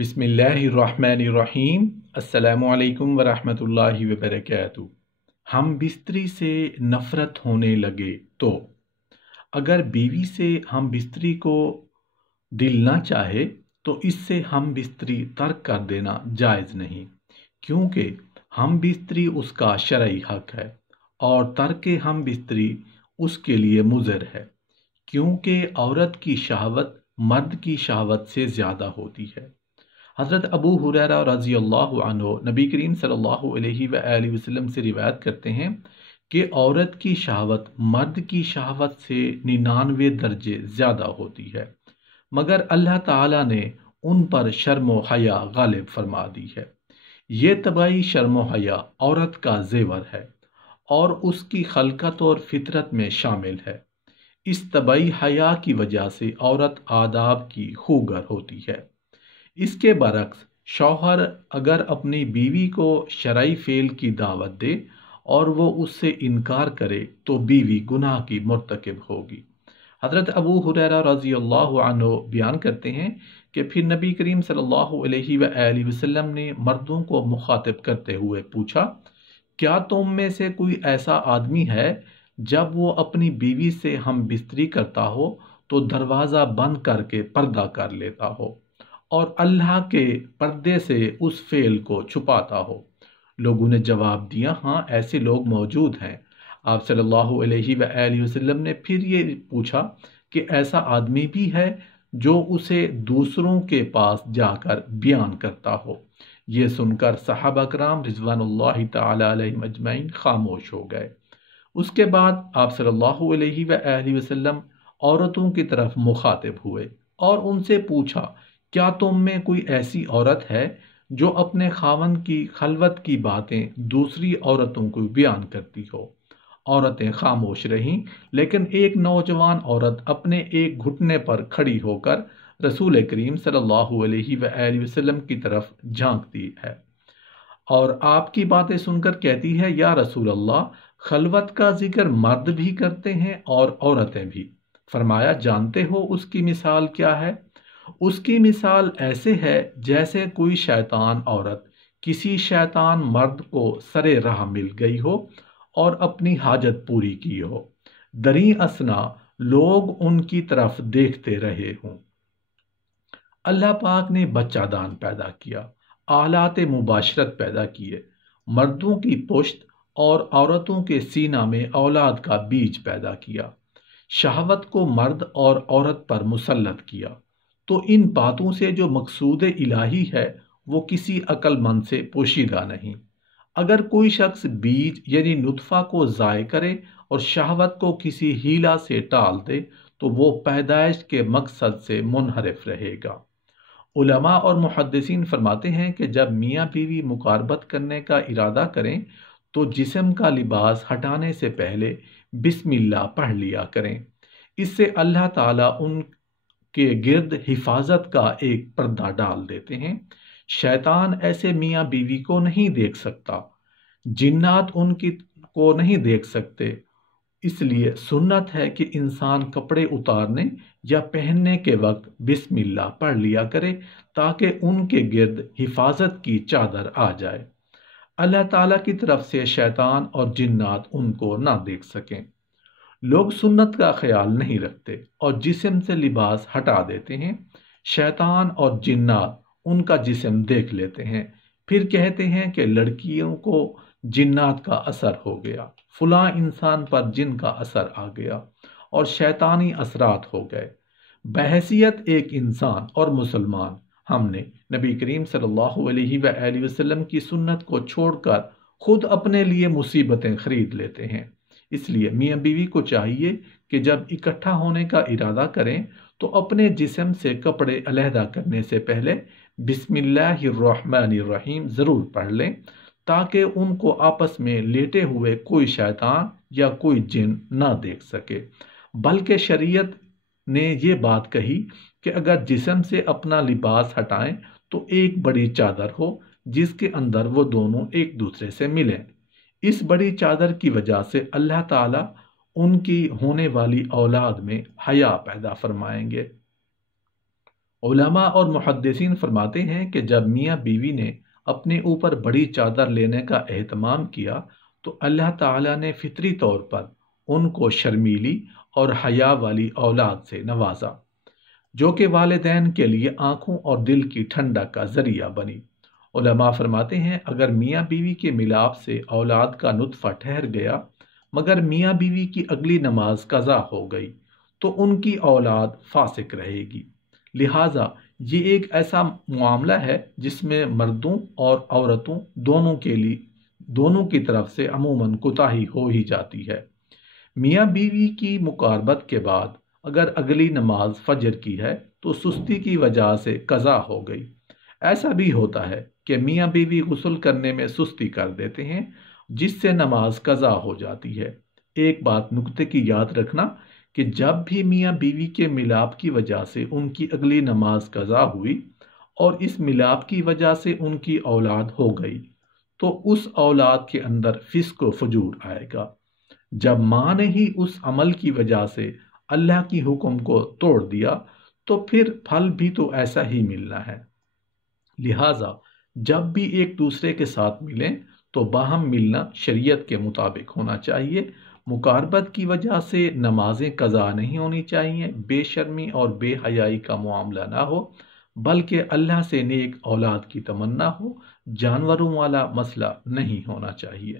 بسم اللہ الرحمن الرحیم۔ السلام علیکم ورحمۃ اللہ وبرکاتہ۔ ہم بستری سے نفرت ہونے لگے تو اگر بیوی سے ہم بستری کو دل نہ چاہے تو اس سے ہم بستری ترک کر دینا جائز نہیں، کیونکہ ہم بستری اس کا شرعی حق ہے اور ترک ہم بستری اس کے لیے مضر ہے، کیونکہ عورت کی شہوت مرد کی شہوت سے زیادہ ہوتی ہے۔ حضرت ابو ہریرہ رضی اللہ عنہ نبی کریم صلی اللہ علیہ وآلہ وسلم سے روایت کرتے ہیں کہ عورت کی شہوت مرد کی شہوت سے 99 درجے زیادہ ہوتی ہے، مگر اللہ تعالیٰ نے ان پر شرم و حیا غالب فرما دی ہے۔ یہ طبعی شرم و حیا عورت کا زیور ہے اور اس کی خلقت اور فطرت میں شامل ہے۔ اس طبعی حیا کی وجہ سے عورت آداب کی خوگر ہوتی ہے۔ اس کے برعکس شوہر اگر اپنی بیوی کو شرعی فعل کی دعوت دے اور وہ اس سے انکار کرے تو بیوی گناہ کی مرتکب ہوگی۔ حضرت ابو ہریرہ رضی اللہ عنہ بیان کرتے ہیں کہ پھر نبی کریم صلی اللہ علیہ وآلہ وسلم نے مردوں کو مخاطب کرتے ہوئے پوچھا، کیا تم میں سے کوئی ایسا آدمی ہے جب وہ اپنی بیوی سے ہم بستری کرتا ہو تو دروازہ بند کر کے پردہ کر لیتا ہو اور اللہ کے پردے سے اس فعل کو چھپاتا ہو؟ لوگوں نے جواب دیا، ہاں ایسے لوگ موجود ہیں۔ آپ صلی اللہ علیہ وآلہ وسلم نے پھر یہ پوچھا کہ ایسا آدمی بھی ہے جو اسے دوسروں کے پاس جا کر بیان کرتا ہو؟ یہ سن کر صحابہ کرام رضوان اللہ تعالی علیہم اجمعین خاموش ہو گئے۔ اس کے بعد آپ صلی اللہ علیہ وآلہ وسلم عورتوں کی طرف مخاطب ہوئے اور ان سے پوچھا، کیا تم میں کوئی ایسی عورت ہے جو اپنے خاوند کی خلوت کی باتیں دوسری عورتوں کو بیان کرتی ہو؟ عورتیں خاموش رہیں، لیکن ایک نوجوان عورت اپنے ایک گھٹنے پر کھڑی ہو کر رسول کریم صلی اللہ علیہ وآلہ وسلم کی طرف جھانکتی ہے اور آپ کی باتیں سن کر کہتی ہے، یا رسول اللہ، خلوت کا ذکر مرد بھی کرتے ہیں اور عورتیں بھی۔ فرمایا، جانتے ہو اس کی مثال کیا ہے؟ اس کی مثال ایسے ہے جیسے کوئی شیطان عورت کسی شیطان مرد کو سرے راہ مل گئی ہو اور اپنی حاجت پوری کی ہو، دریں اثنا لوگ ان کی طرف دیکھتے رہے ہوں۔ اللہ پاک نے بچہ دان پیدا کیا، آلات مباشرت پیدا کیے، مردوں کی پشت اور عورتوں کے سینہ میں اولاد کا بیج پیدا کیا، شہوت کو مرد اور عورت پر مسلط کیا، تو ان باتوں سے جو مقصود الہی ہے وہ کسی عقل مند سے پوشیدہ نہیں۔ اگر کوئی شخص بیج یعنی نطفہ کو ضائع کرے اور شہوت کو کسی ہیلا سے ٹال دے تو وہ پیدائش کے مقصد سے منحرف رہے گا۔ علماء اور محدثین فرماتے ہیں کہ جب میاں بیوی مقاربت کرنے کا ارادہ کریں تو جسم کا لباس ہٹانے سے پہلے بسم اللہ پڑھ لیا کریں۔ اس سے اللہ تعالیٰ ان کے گرد حفاظت کا ایک پردہ ڈال دیتے ہیں۔ شیطان ایسے میاں بیوی کو نہیں دیکھ سکتا، جنات ان کو نہیں دیکھ سکتے، اس لیے سنت ہے کہ انسان کپڑے اتارنے یا پہننے کے وقت بسم اللہ پڑھ لیا کرے تاکہ ان کے گرد حفاظت کی چادر آ جائے، اللہ تعالیٰ کی طرف سے شیطان اور جنات ان کو نہ دیکھ سکیں۔ لوگ سنت کا خیال نہیں رکھتے اور جسم سے لباس ہٹا دیتے ہیں، شیطان اور جنات ان کا جسم دیکھ لیتے ہیں، پھر کہتے ہیں کہ لڑکیوں کو جنات کا اثر ہو گیا، فلاں انسان پر جن کا اثر آ گیا اور شیطانی اثرات ہو گئے۔ بحیثیت ایک انسان اور مسلمان ہم نے نبی کریم صلی اللہ علیہ وآلہ وسلم کی سنت کو چھوڑ کر خود اپنے لیے مصیبتیں خرید لیتے ہیں۔ اس لیے میاں بیوی کو چاہیے کہ جب اکٹھا ہونے کا ارادہ کریں تو اپنے جسم سے کپڑے علیحدہ کرنے سے پہلے بسم اللہ الرحمن الرحیم ضرور پڑھ لیں تاکہ ان کو آپس میں لیٹے ہوئے کوئی شیطان یا کوئی جن نہ دیکھ سکے۔ بلکہ شریعت نے یہ بات کہی کہ اگر جسم سے اپنا لباس ہٹائیں تو ایک بڑی چادر ہو جس کے اندر وہ دونوں ایک دوسرے سے ملیں۔ اس بڑی چادر کی وجہ سے اللہ تعالیٰ ان کی ہونے والی اولاد میں حیا پیدا فرمائیں گے۔ علماء اور محدثین فرماتے ہیں کہ جب میاں بیوی نے اپنے اوپر بڑی چادر لینے کا اہتمام کیا تو اللہ تعالیٰ نے فطری طور پر ان کو شرمیلی اور حیا والی اولاد سے نوازا، جو کہ والدین کے لیے آنکھوں اور دل کی ٹھنڈک کا ذریعہ بنی۔ علماء فرماتے ہیں اگر میاں بیوی کے ملاپ سے اولاد کا نطفہ ٹھہر گیا مگر میاں بیوی کی اگلی نماز قضا ہو گئی تو ان کی اولاد فاسق رہے گی۔ لہٰذا یہ ایک ایسا معاملہ ہے جس میں مردوں اور عورتوں دونوں کی طرف سے عموماً کوتاہی ہو ہی جاتی ہے۔ میاں بیوی کی مقاربت کے بعد اگر اگلی نماز فجر کی ہے تو سستی کی وجہ سے قضا ہو گئی۔ ایسا بھی ہوتا ہے کہ میاں بیوی غسل کرنے میں سستی کر دیتے ہیں جس سے نماز قضا ہو جاتی ہے۔ ایک بات نکتے کی یاد رکھنا کہ جب بھی میاں بیوی کے ملاپ کی وجہ سے ان کی اگلی نماز قضا ہوئی اور اس ملاپ کی وجہ سے ان کی اولاد ہو گئی تو اس اولاد کے اندر فسق و فجور آئے گا۔ جب ماں نے ہی اس عمل کی وجہ سے اللہ کی حکم کو توڑ دیا تو پھر پھل بھی تو ایسا ہی ملنا ہے۔ لہٰذا جب بھی ایک دوسرے کے ساتھ ملیں تو باہم ملنا شریعت کے مطابق ہونا چاہیے۔ مقاربت کی وجہ سے نمازیں قضا نہیں ہونی چاہیے، بے شرمی اور بے حیائی کا معاملہ نہ ہو، بلکہ اللہ سے نیک اولاد کی تمنا ہو، جانوروں والا مسئلہ نہیں ہونا چاہیے۔